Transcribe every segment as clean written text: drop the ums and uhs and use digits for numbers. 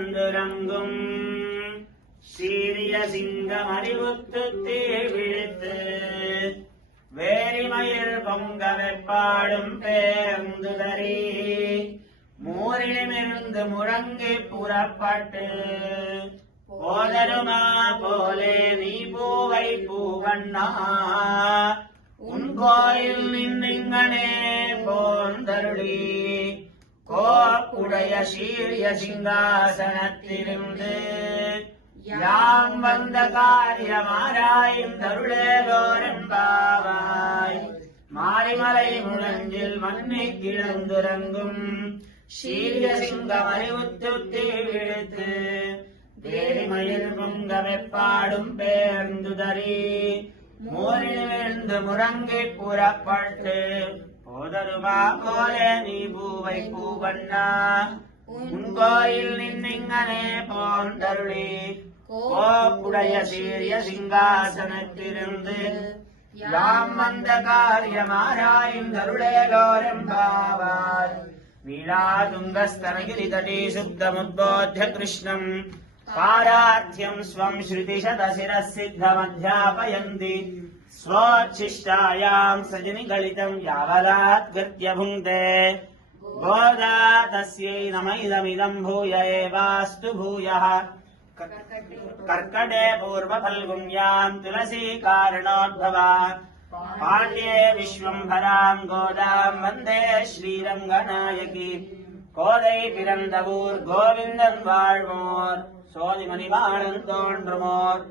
கிளந்துறங்கும் சீரிய சிங்கம் அறிவுத்து தீவிழித்து வேரிமயில் பொங்க வெப்பாடும் பேருந்துதறி மூரிடமிருந்து முழங்கி புறப்பட்டு போதருமா போலே நீ பூவை பூவண்ணா உன் கோயில் நின்னிங்கனே போந்தருளி கோப்புடைய சீரிய சிங்காசனத்திலிருந்து யாம் வந்த காரியமாராயும் தருளேலோரெம்பாவாய் மாரிமலை முழஞ்சில் மண்ணை கிளந்துறங்கும் சீரிய சிங்கம் அறிவுத்து தீவிழித்து வேரிமயில் பொங்க வெப்பாடும் பேர்ந்துதறி மூரிலிருந்து முழங்கி புறப்பட்டு போதருமா போலே நீ பூவை பூவண்ணா உன் கோயில் நின்னிங்கனே போந்தருளி கோப்புடைய சீரிய சிங்காசனத்திலிருந்து யாம் வந்த காரியமாராயும் தருளேலோரெம்பாவாய் வீணாதுங்கஸ்தனகிரிதடே சுத்தமுத்போத்ய கிருஷ்ணம் பாரார்த்தியம் ஸ்வம் ஸ்ருதிசதசிரः சித்தமத்யாபயந்தி ஸ்வோச்சிஷ்டாயாம் சஜனிகலிதம் யாவலாத்கிருத்ய புங்க்தே கோதா தஸ்யை நம பூய ஏவாஸ்து பூயः कर्कटे पूर्वफल्गुण्याम् तुलसी कारणोद्भवा पाण्ड्ये विश्वम्भराम् गोदाम् वन्दे श्रीरङ्गनायकी கோதை பிறந்தவூர் கோவிந்தன் வாழ்மோர் சோதிமணிவாணன் தோன்றுமோர்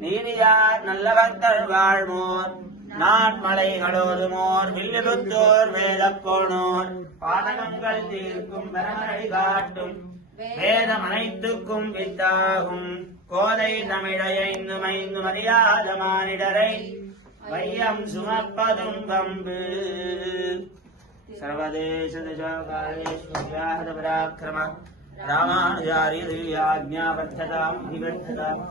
நீதியார் நல்லவர்கள் வாழ்மோர் நாட்மலைகளோதுமோர் வில்லுபுத்தூர் வேதப்போனோர் பாதகங்கள் தீர்க்கும் பரமரை காட்டும் வேதம் அனைத்துக்கும் வித்தாகும் கோதை தமிழைந்து மைந்து மரியாத மானிடரை வையம் சுமப்பதும் வம்பு सर्वदेश दशकालेश्वर्याहत पराक्रम रामानुजार्य दिव्याज्ञाबद्धताम् निबद्धताम्